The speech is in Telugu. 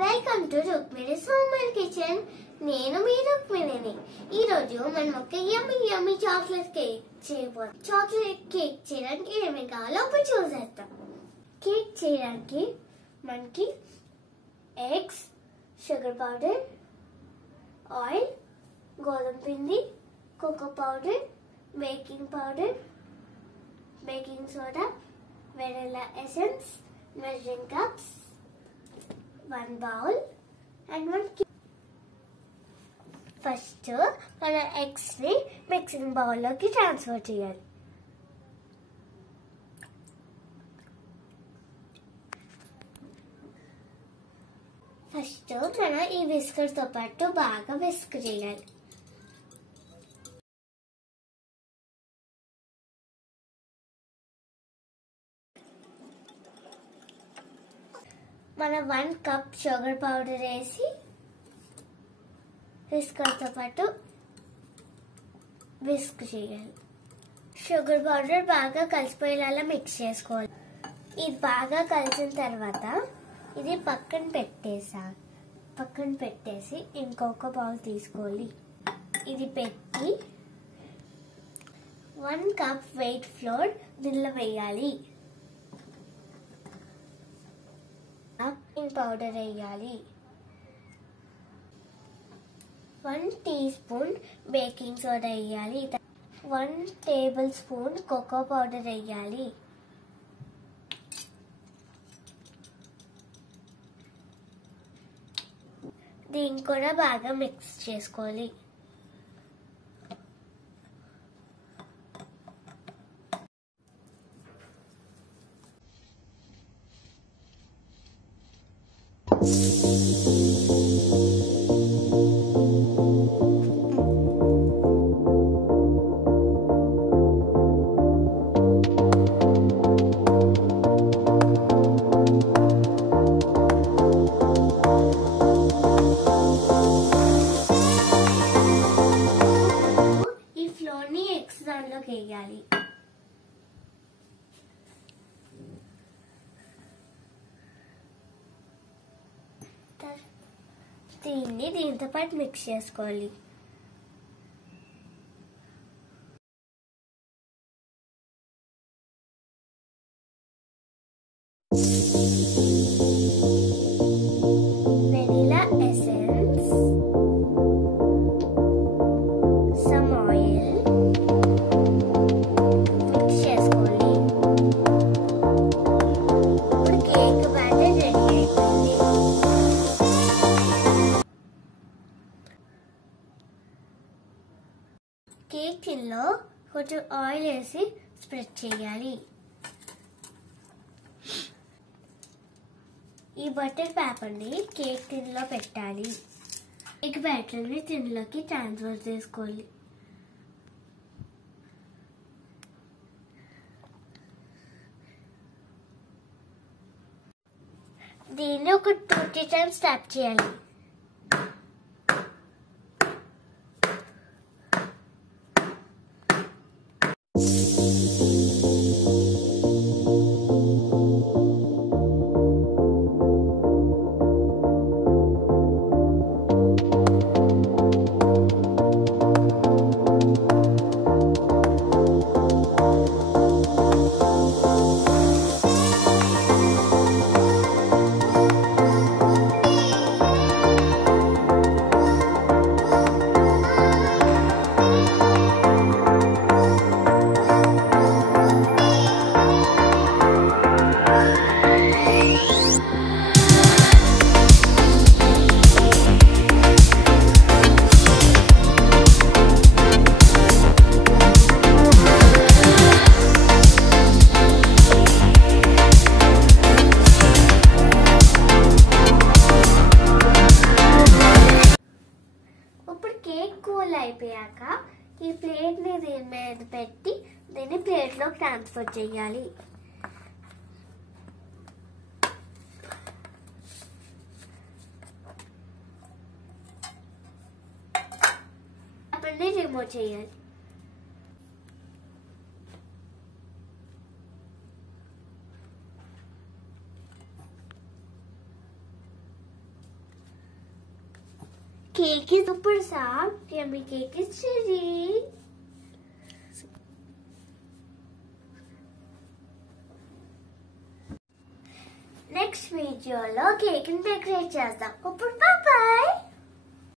Welcome to Rukmini's home kitchen. నేను మీ రుక్మిణిని. ఈ రోజు మనం ఒక యమ్మీ చాక్లెట్ కేక్ చేయబోతున్నాం. చాక్లెట్ కేక్ చేయడానికి ఏమేమి కావాలో ఇప్పుడు చూసేద్దాం. కేక్ చేయడానికి మనకి ఎగ్స్, షుగర్ పౌడర్, ఆయిల్, గోధుమ పిండి, cocoa powder, baking powder, baking soda, vanilla essence, measuring cups, one bowl and one cube. First మన eggs ని మిక్సింగ్ బౌల్ లోకి ట్రాన్స్ఫర్ చేయాలి. ఫస్ట్ మనం ఈ విస్కర్ తో పాటు బాగా విస్క్ చేయాలి. మనం 1 కప్ షుగర్ పౌడర్ వేసి విస్కర్తో పాటు విస్క్ చేయాలి. షుగర్ పౌడర్ బాగా కలిసిపోయేలా మిక్స్ చేసుకోవాలి. ఇది బాగా కలిసిన తర్వాత ఇది పక్కన పెట్టేసి ఇంకొక బౌల్ తీసుకోవాలి. ఇది పెట్టి 1 కప్ వైట్ ఫ్లోర్ దీనిలో వేయాలి. పౌడర్ వేయాలి. 1 టీ స్పూన్ బేకింగ్ సోడా వేయాలి. 1 టేబుల్ స్పూన్ కోకో పౌడర్ వేయాలి. దీన్ని కూడా బాగా మిక్స్ చేసుకోవాలి. ఈ ఫ్లోర్ ని ఎగ్స్ దానిలోకి వేయాలి. దీన్ని దీంతో పాటు మిక్స్ చేసుకోవాలి. Vanilla essence, some oil mix చేసుకోవాలి. ఇప్పుడు కేక్ బ్యాటర్ రెడీ అయిపోయింది. కేక్ టిన్లో కొంచెం ఆయిల్ వేసి స్ప్రెడ్ చేయాలి. ఈ బటర్ పేపర్ని కేక్ టిన్లో పెట్టాలి. కేక్ బ్యాటర్ని టిన్లోకి ట్రాన్స్ఫర్ చేసుకోవాలి. దీన్ని ఒక 2-3 టైమ్స్ ట్యాప్ చేయాలి. అయిపోయాక ఈ ప్లేట్ ని దీని మీద పెట్టి దీన్ని ప్లేట్ లో ట్రాన్స్ఫర్ చేయాలి. అప్పుడు రిమూవ్ చేయాలి. Cake is super soft. Yummy cake is ready. Next వీడియోలో కేక్ ని డెకరేట్ చేద్దాం. ఇప్పుడు బాయ్.